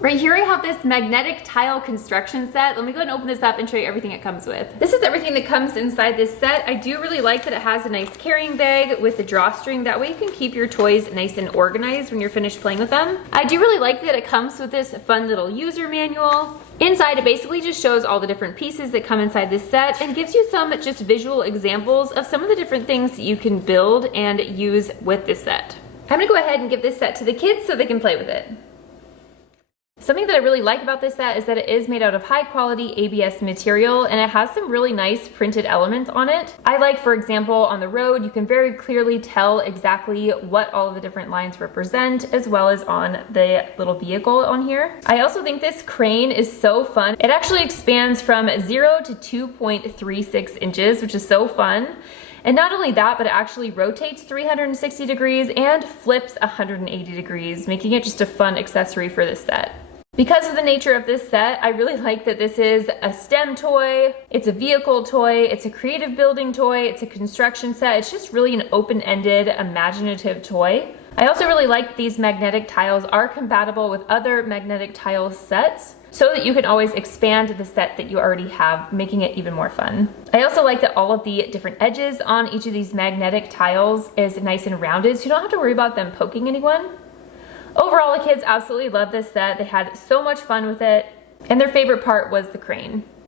Right here I have this magnetic tile construction set. Let me go ahead and open this up and show you everything it comes with. This is everything that comes inside this set. I do really like that it has a nice carrying bag with the drawstring. That way you can keep your toys nice and organized when you're finished playing with them. I do really like that it comes with this fun little user manual. Inside, it basically just shows all the different pieces that come inside this set and gives you some just visual examples of some of the different things that you can build and use with this set. I'm gonna go ahead and give this set to the kids so they can play with it. Something that I really like about this set is that it is made out of high quality ABS material and it has some really nice printed elements on it. I like, for example, on the road, you can very clearly tell exactly what all of the different lines represent, as well as on the little vehicle on here. I also think this crane is so fun. It actually expands from 0 to 2.36 inches, which is so fun. And not only that, but it actually rotates 360 degrees and flips 180 degrees, making it just a fun accessory for this set. Because of the nature of this set, I really like that this is a STEM toy, it's a vehicle toy, it's a creative building toy, it's a construction set. It's just really an open-ended, imaginative toy. I also really like these magnetic tiles are compatible with other magnetic tile sets, so that you can always expand the set that you already have, making it even more fun. I also like that all of the different edges on each of these magnetic tiles is nice and rounded, so you don't have to worry about them poking anyone. Overall, the kids absolutely loved this set. They had so much fun with it, and their favorite part was the crane.